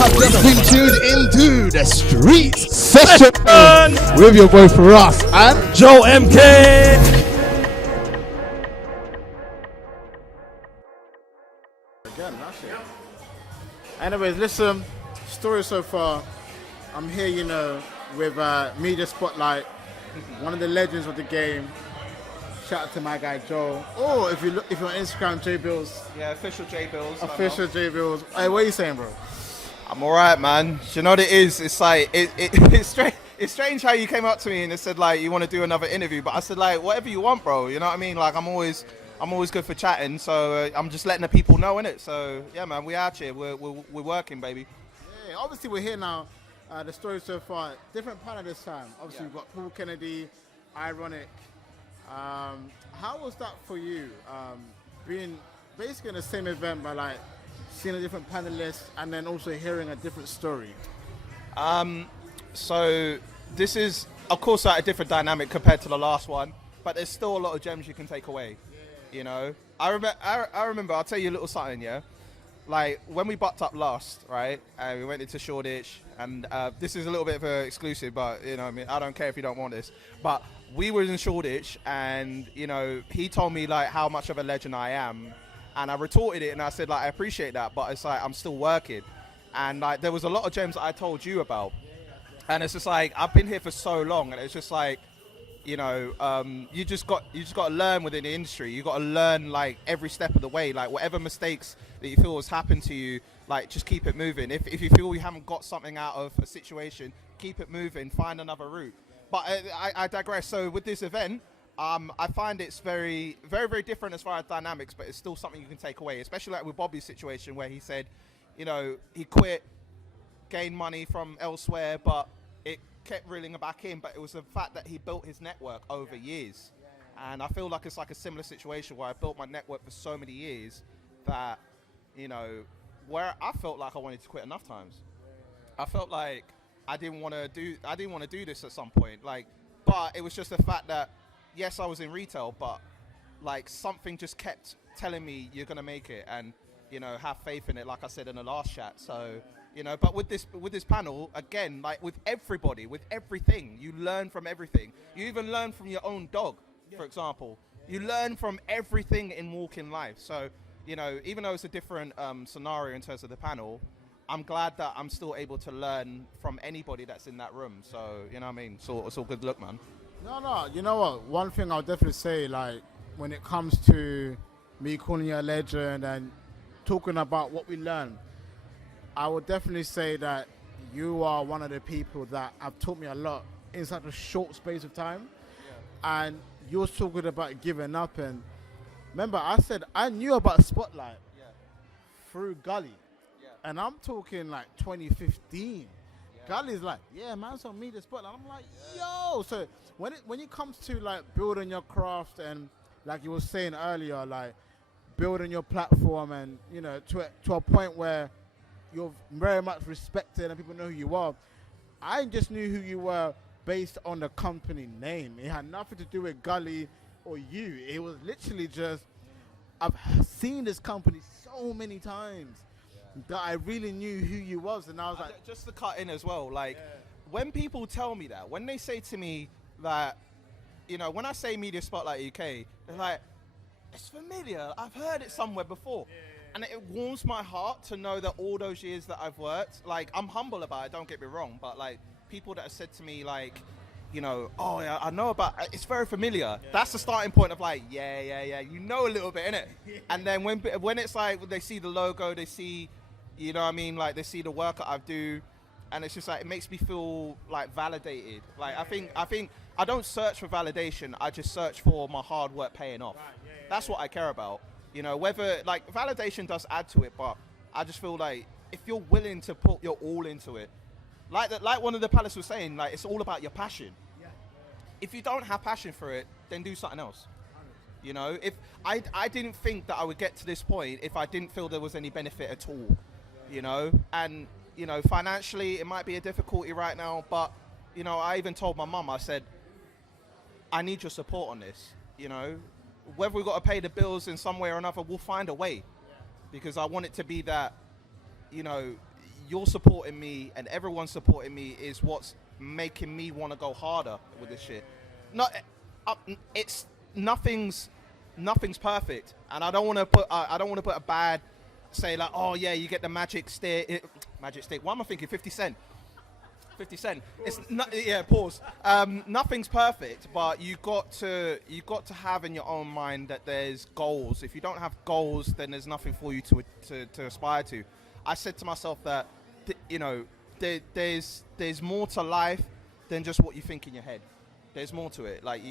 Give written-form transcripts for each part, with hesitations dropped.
have just been tuned into the streets session with your boy Firahs and Joe MK. Again, that's it. Anyways, listen, story so far. I'm here, you know, with Media Spotlight, one of the legends of the game. Shout out to my guy Joe. Oh, if you're on Instagram, J Billz. Yeah, official J Billz. Official J Billz. Hey, what are you saying, bro? I'm alright, man. Do you know what it is? It's like it's strange. It's strange how you came up to me and said like you want to do another interview, but I said like whatever you want, bro. You know what I mean? Like I'm always good for chatting. So I'm just letting the people know, innit? So yeah, man, we out here. We're working, baby. Yeah, obviously we're here now. The story so far, different panel this time. Obviously we've got Paul Kennedy, Ironic. How was that for you? Being basically in the same event, but like seeing a different panelist and then also hearing a different story. So this is, of course, like a different dynamic compared to the last one, but there's still a lot of gems you can take away. You know, I remember. I'll tell you a little something. Yeah, like when we bucked up last, right? We went into Shoreditch, and this is a little bit of an exclusive, but you know, I mean, I don't care if you don't want this, but we were in Shoreditch, and you know, he told me like how much of a legend I am, and I retorted it, and I said like I appreciate that, but it's like I'm still working, and like there was a lot of gems that I told you about, and it's just like I've been here for so long, and it's just like, you know, you just got to learn within the industry. You got to learn like every step of the way, like whatever mistakes that you feel has happened to you, like just keep it moving. If you feel you haven't got something out of a situation, keep it moving, find another route. But I digress. So with this event, I find it's very, very, very different as far as dynamics, but it's still something you can take away, especially like with Bobby's situation where he said, you know, he quit, gained money from elsewhere, but it kept reeling back in. But it was the fact that he built his network over years. And I feel like it's like a similar situation where I built my network for so many years that, you know, where I felt like I wanted to quit enough times. I felt like I didn't want to do this at some point, like, but it was just the fact that yes, I was in retail, but like something just kept telling me you're gonna make it, and you know, have faith in it, like I said in the last chat. So you know, but with this panel again, like with everybody, with everything, you learn from everything. You even learn from your own dog, for example. You learn from everything in walking life. So you know, even though it's a different scenario in terms of the panel, I'm glad that I'm still able to learn from anybody that's in that room. So, you know what I mean? So it's all good luck, man. No, you know what? One thing I'll definitely say, like, when it comes to me calling you a legend and talking about what we learn, I would definitely say that you are one of the people that have taught me a lot in such a short space of time. Yeah. And you was talking about giving up. And remember, I said I knew about Spotlight through Gully. And I'm talking like 2015. Gully's like, yeah, man's on Media Spotlight. I'm like, yo. So when it comes to like building your craft and like you were saying earlier, like building your platform and you know to a point where you're very much respected and people know who you are. I just knew who you were based on the company name. It had nothing to do with Gully or you. It was literally just I've seen this company so many times that I really knew who you was, and I was like, just to cut in as well, like when people tell me that, when they say to me that, you know, when I say Media Spotlight UK, they're like, it's familiar, I've heard it somewhere before. And it warms my heart to know that all those years that I've worked, like I'm humble about it, don't get me wrong, but like people that have said to me like, you know, oh yeah, I know about, it's very familiar. That's the starting point of like, yeah, you know a little bit, innit? And then when it's like, they see the logo, they see, you know what I mean, like they see the work that I do, and it's just like, it makes me feel like validated. Like I think I don't search for validation, I just search for my hard work paying off. That's what I care about. You know, whether, like, validation does add to it, but I just feel like if you're willing to put your all into it, like one of the palace was saying, like, it's all about your passion. If you don't have passion for it, then do something else. You know, if I didn't think that I would get to this point if I didn't feel there was any benefit at all, you know, and, you know, financially it might be a difficulty right now, but, you know, I even told my mum, I said, I need your support on this, you know. Whether we've got to pay the bills in some way or another, we'll find a way. Because I want it to be that, you know, you're supporting me and everyone's supporting me is what's making me want to go harder with this shit. Not, it's nothing's perfect, and I don't want to put a bad say like, oh yeah, you get the magic stick. Why am I thinking 50 Cent? 50 Cent. It's not, yeah. Pause. Nothing's perfect, but you got to have in your own mind that there's goals. If you don't have goals, then there's nothing for you to aspire to. I said to myself that there's more to life than just what you think in your head. There's more to it. Like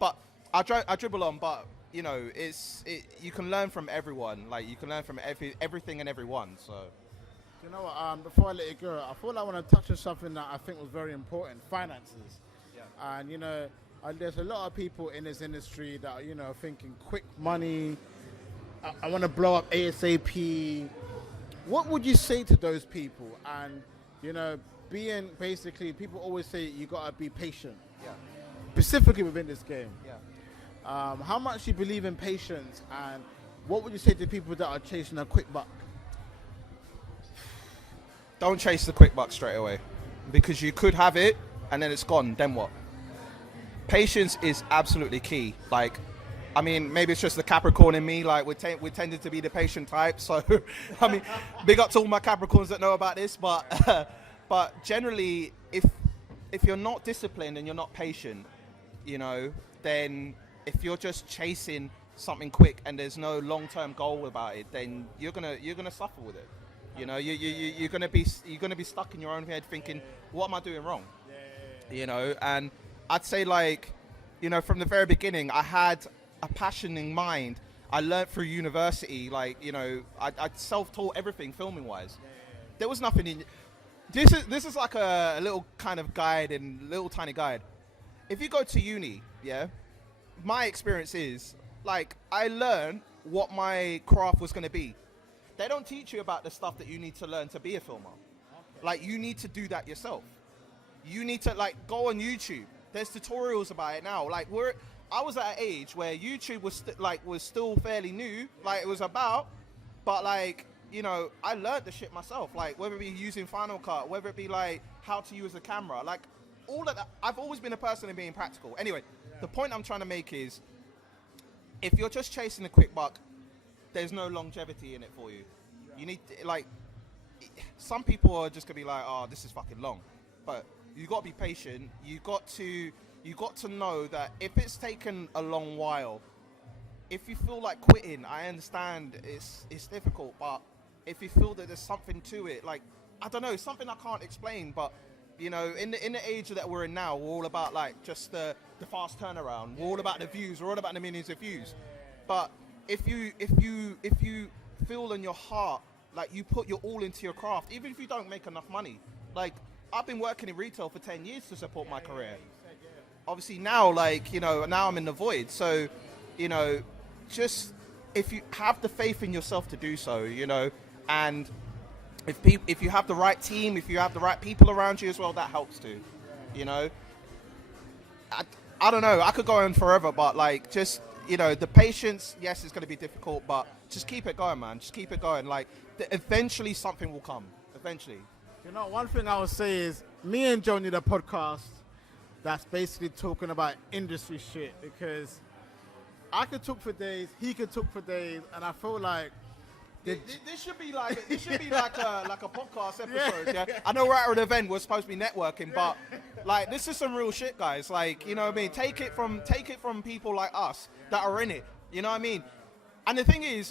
but I dribble on, but you can learn from everyone. Like you can learn from everything and everyone. So. You know what, before I let you go, I thought I want to touch on something that I think was very important, finances. Yeah. And, there's a lot of people in this industry that are, thinking quick money, I want to blow up ASAP. What would you say to those people? And, being basically, people always say you got to be patient. Yeah. Specifically within this game. Yeah. How much do you believe in patience? And what would you say to people that are chasing a quick buck? Don't chase the quick buck straight away, because you could have it and then it's gone. Then what? Patience is absolutely key. Like, I mean, maybe it's just the Capricorn in me. Like, we tended to be the patient type. So, I mean, big up to all my Capricorns that know about this. But, but generally, if you're not disciplined and you're not patient, then if you're just chasing something quick and there's no long-term goal about it, then you're gonna suffer with it. You're gonna be stuck in your own head thinking, what am I doing wrong? And I'd say from the very beginning, I had a passion in mind. I learned through university, I self-taught everything filming wise. There was nothing in. This is like a little kind of little tiny guide. If you go to uni, my experience is I learned what my craft was gonna be. They don't teach you about the stuff that you need to learn to be a filmer. Like, you need to do that yourself. You need to, go on YouTube. There's tutorials about it now. I was at an age where YouTube was still fairly new. It was about, but I learned the shit myself. Whether it be using Final Cut, whether it be how to use a camera, all of that. I've always been a person in being practical. Anyway, the point I'm trying to make is, if you're just chasing a quick buck, there's no longevity in it for you. You need some people are just gonna be like, oh, this is fucking long, but you got to be patient. You got to know that if it's taken a long while, if you feel like quitting, I understand it's difficult, but if you feel that there's something to it, I don't know, something I can't explain, but in the age that we're in now, we're all about just the fast turnaround. We're all about the views. We're all about the millions of views, but if you feel in your heart you put your all into your craft, even if you don't make enough money. I've been working in retail for 10 years to support my career. Obviously now now I'm in the void. So just if you have the faith in yourself to do so, and if you have the right team, if you have the right people around you as well, that helps too. I don't know, I could go on forever, but the patience, yes, it's going to be difficult, but just keep it going, man. Just keep it going. Eventually something will come. Eventually. One thing I would say is, me and Joe need a podcast that's basically talking about industry shit, because I could talk for days, he could talk for days, and I feel like this should be like a podcast episode. Yeah. I know we're at an event, we're supposed to be networking, but this is some real shit, guys. You know what I mean? Take it from people like us that are in it. You know what I mean? And the thing is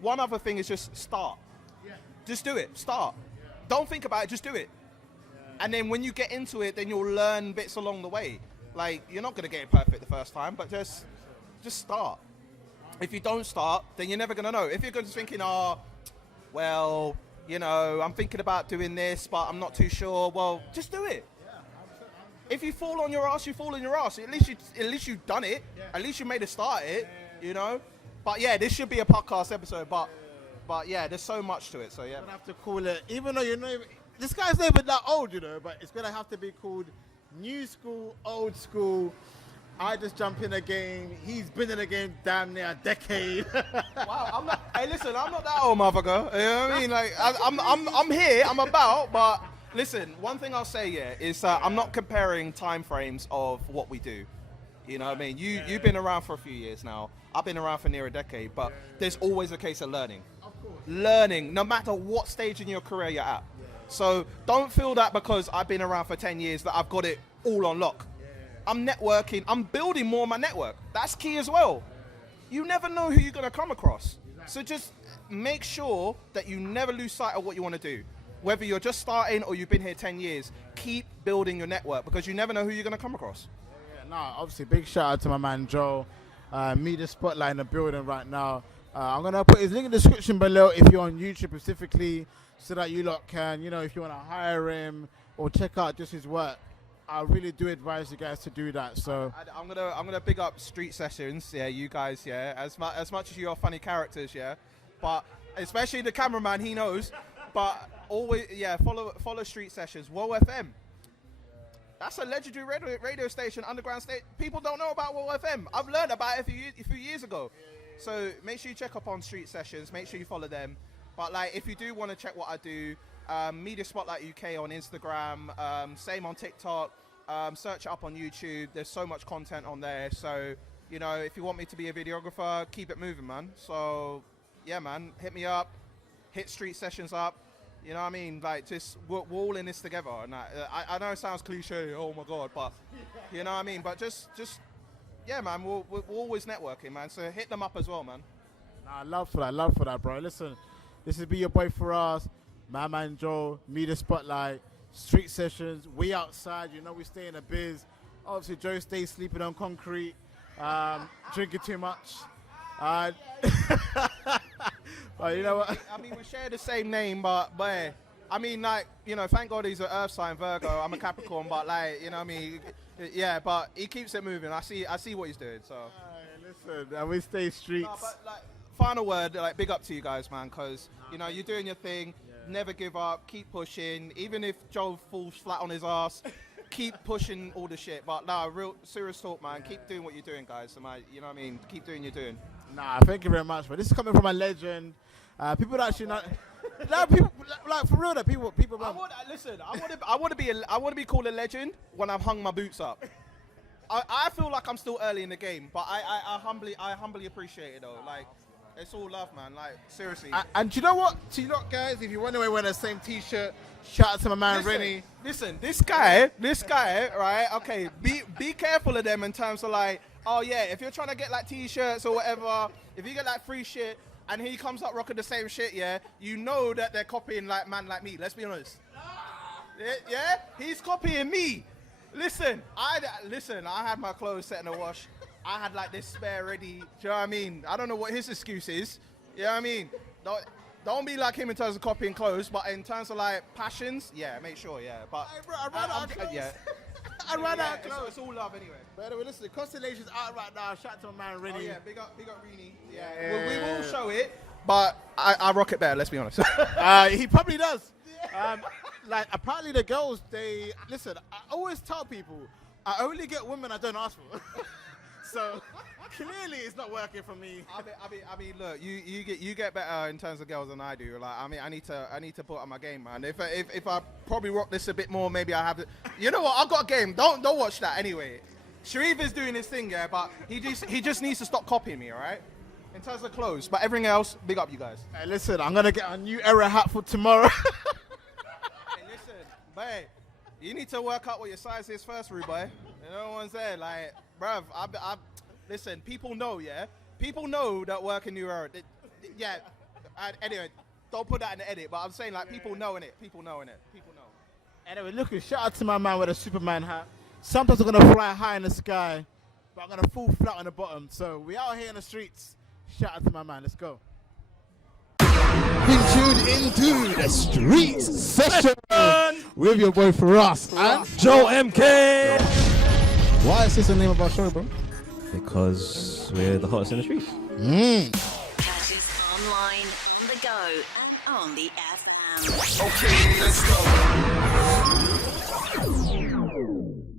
one other thing is just start. Yeah. Just do it. Start. Yeah. Don't think about it. Just do it. Yeah. And then when you get into it, then you'll learn bits along the way. You're not gonna get it perfect the first time, but just start. If you don't start, then you're never going to know. If you're just thinking, I'm thinking about doing this, but I'm not too sure, well, just do it. If you fall on your ass, you fall on your ass. At least you've done it. Yeah. At least you made a start at it, But yeah, this should be a podcast episode, but yeah, there's so much to it, so yeah. We're going to have to call it, even though this guy's not even that old, but it's going to have to be called New School, Old School. I just jump in a game. He's been in a game damn near a decade. Wow, I'm not. Hey, listen, I'm not that old, motherfucker. You know what I mean? Like, I'm here. I'm about. But listen, one thing I'll say, yeah, is I'm not comparing time frames of what we do. You know what I mean? You've been around for a few years now. I've been around for near a decade. But there's always a case of learning. Of course. Learning, no matter what stage in your career you're at. So don't feel that because I've been around for 10 years that I've got it all on lock. I'm networking. I'm building more of my network. That's key as well. You never know who you're going to come across. So just make sure that you never lose sight of what you want to do. Whether you're just starting or you've been here 10 years, keep building your network because you never know who you're going to come across. Yeah, no, obviously, big shout out to my man Joe. Media Spotlight in the building right now. I'm going to put his link in the description below if you're on YouTube specifically so that you lot can, you know, if you want to hire him or check out just his work. I really do advise you guys to do that. So I'm gonna big up Street Sessions, yeah, you guys, yeah, as much as you're funny characters, yeah, but especially the cameraman, he knows. But always, yeah, follow Street Sessions, Whoa FM. That's a legendary radio station, underground station. People don't know about Whoa FM. I've learned about it a few years ago. So make sure you check up on Street Sessions. Make sure you follow them. But like, if you do want to check what I do. Media Spotlight UK on Instagram, same on TikTok, search it up on YouTube. There's so much content on there. So, you know, if you want me to be a videographer, keep it moving, man. So, yeah, man, hit me up, hit Street Sessions up. You know what I mean? Like, just, we're all in this together. And I know it sounds cliche, oh my God, but, you know what I mean? But just yeah, man, we're always networking, man. So hit them up as well, man. Nah, love for that, bro. Listen, this is Be Your Boy Firahs. My man Joe, Media Spotlight, Street Sessions, we outside, you know we stay in the biz. Obviously Joe stays sleeping on concrete, drinking too much. But you know what? I mean, we share the same name, but I mean, like, you know, thank God he's an Earth sign, Virgo. I'm a Capricorn, but like, you know what I mean? Yeah, but he keeps it moving. I see what he's doing, so. Listen, and we stay streets. No, but like, final word, like, big up to you guys, man, because, you know, you're doing your thing. Never give up, keep pushing. Even if Joe falls flat on his ass, keep pushing all the shit. But nah, real serious talk, man. Keep doing what you're doing, guys. So, you know what I mean? Keep doing what you're doing. Nah, thank you very much. But this is coming from a legend. People that actually not, like, people like for real. That people. Listen, I want to be called a legend when I've hung my boots up. I feel like I'm still early in the game, but I humbly appreciate it though. Like. It's all love, man. Like, seriously. And you know what? To you lot, guys, if you want to wear the same T-shirt, shout out to my man Rennie. Listen, this guy, right? Okay, be careful of them in terms of like, oh yeah, if you're trying to get like T-shirts or whatever, if you get like free shit, and he comes up rocking the same shit, yeah, you know that they're copying like man like me. Let's be honest. Yeah, he's copying me. Listen, I had my clothes set in the wash. I had like this spare ready. Do you know what I mean? I don't know what his excuse is. You know what I mean? Don't be like him in terms of copying clothes, but in terms of like passions, yeah, make sure, yeah. But hey, bro, I ran out of clothes. Yeah. I ran out of clothes. It's all love anyway. By the way, listen, Constellation's out right now. Shout out to my man Rennie. Oh yeah, big up Rennie. Yeah. We will show it, but I rock it better. Let's be honest. He probably does. Like apparently the girls, they listen. I always tell people, I only get women I don't ask for. So clearly it's not working for me. I mean, look, you get better in terms of girls than I do. Like, I mean, I need to put on my game, man. If I probably rock this a bit more, maybe I have to. You know what? I've got a game. Don't watch that anyway. Sharif is doing his thing, yeah, but he just needs to stop copying me, all right? In terms of clothes, but everything else, big up you guys. Hey, listen, I'm gonna get a new era hat for tomorrow. Hey, listen, babe, you need to work out what your size is first, Ruby. You know what I'm saying? Like, bruv, listen, people know, yeah? People know that work in New Era. Yeah, anyway, don't put that in the edit, but I'm saying, like, people know in it. People know in it. People know. Anyway, look, shout out to my man with a Superman hat. Sometimes I'm going to fly high in the sky, but I'm going to fall flat on the bottom. So we out here in the streets. Shout out to my man. Let's go. Been tuned into the Street Session with your boy Firahs and Joe MK. Why is this the name of our show, bro? Because we're the hottest in the streets. Catch us online, on the go, and on the FM. Okay, let's go.